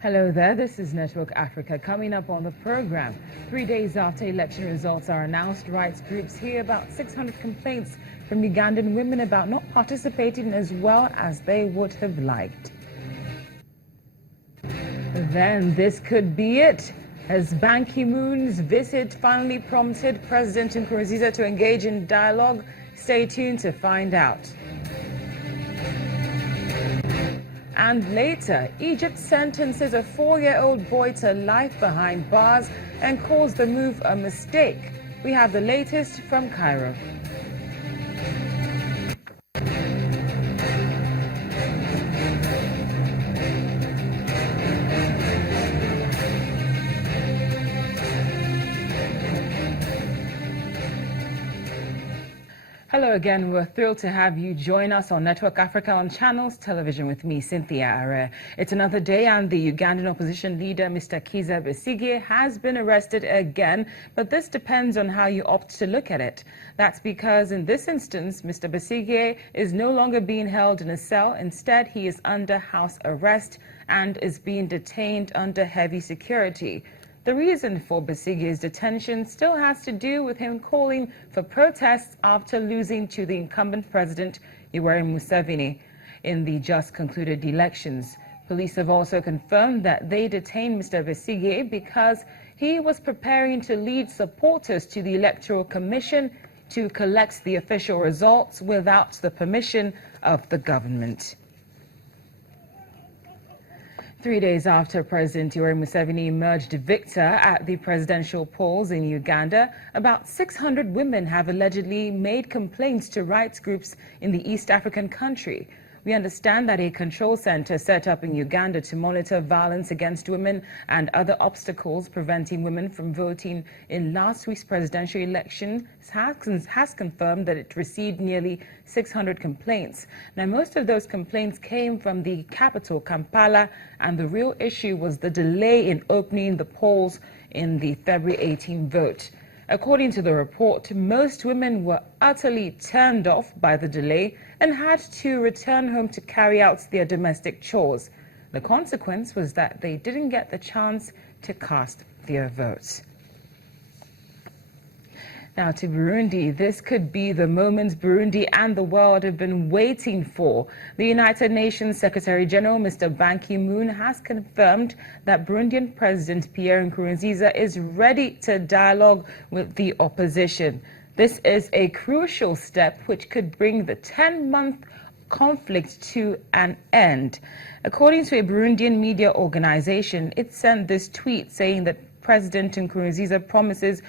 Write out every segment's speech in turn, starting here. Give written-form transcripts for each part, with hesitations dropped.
Hello there, this is Network Africa. Coming up on the program, 3 days after election results are announced, rights groups hear about 600 complaints from Ugandan women about not participating as well as they would have liked. Then this could be it. Has Ban Ki-moon's visit finally prompted President Nkurunziza to engage in dialogue? Stay tuned to find out. And later, Egypt sentences a 4-year-old boy to life behind bars and calls the move a mistake. We have the latest from Cairo. Hello again, we're thrilled to have you join us on Network Africa on Channels Television with me, Cynthia Are. It's another day and the Ugandan opposition leader, Mr. Kizza Besigye, has been arrested again, but this depends on how you opt to look at it. That's because in this instance, Mr. Besigye is no longer being held in a cell. Instead, he is under house arrest and is being detained under heavy security. The reason for Besigye's detention still has to do with him calling for protests after losing to the incumbent president, Yoweri Museveni, in the just concluded elections. Police have also confirmed that they detained Mr. Besigye because he was preparing to lead supporters to the Electoral Commission to collect the official results without the permission of the government. 3 days after President Yoweri Museveni emerged victor at the presidential polls in Uganda, about 600 women have allegedly made complaints to rights groups in the East African country. We understand that a control center set up in Uganda to monitor violence against women and other obstacles preventing women from voting in last week's presidential election has confirmed that it received nearly 600 complaints. Now, most of those complaints came from the capital, Kampala, and the real issue was the delay in opening the polls in the February 18 vote. According to the report, most women were utterly turned off by the delay and had to return home to carry out their domestic chores. The consequence was that they didn't get the chance to cast their votes. Now to Burundi, this could be the moment Burundi and the world have been waiting for. The United Nations Secretary General, Mr. Ban Ki-moon, has confirmed that Burundian President Pierre Nkurunziza is ready to dialogue with the opposition. This is a crucial step which could bring the 10-month conflict to an end. According to a Burundian media organization, it sent this tweet saying that President Nkurunziza promises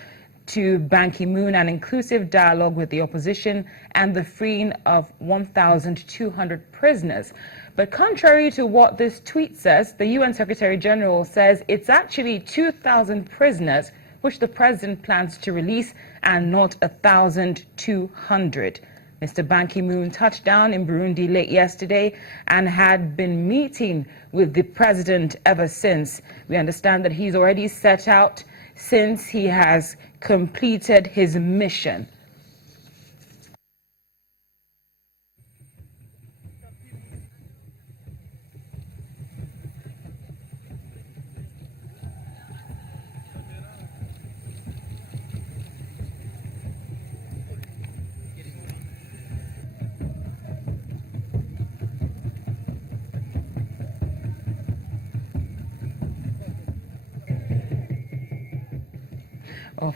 to Ban Ki-moon an inclusive dialogue with the opposition and the freeing of 1,200 prisoners. But contrary to what this tweet says, the UN Secretary General says it's actually 2,000 prisoners which the president plans to release and not 1,200. Mr. Ban Ki-moon touched down in Burundi late yesterday and had been meeting with the president ever since. We understand that he's already set out since he has completed his mission.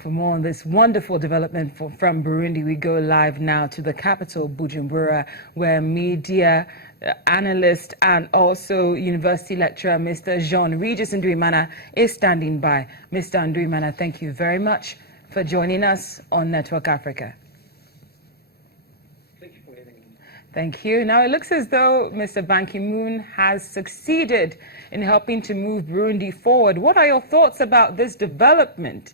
For more on this wonderful development from Burundi, we go live now to the capital, Bujumbura, where media analyst and also university lecturer Mr. Jean-Regis Nduimana is standing by. Mr. Nduimana, thank you very much for joining us on Network Africa. Thank you for having me. Thank you. Now, it looks as though Mr. Ban Ki-moon has succeeded in helping to move Burundi forward. What are your thoughts about this development?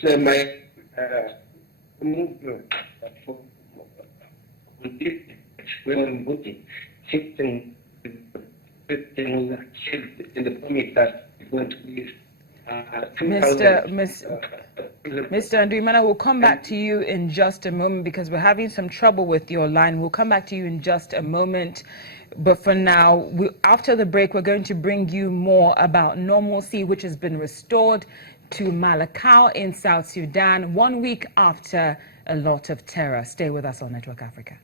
So my movement for when voting, in the promise that it's going to be Mr. Nduimana, we'll come back to you in just a moment because we're having some trouble with your line. We'll come back to you in just a moment. But for now, after the break, we're going to bring you more about normalcy, which has been restored to Malakal in South Sudan 1 week after a lot of terror. Stay with us on Network Africa.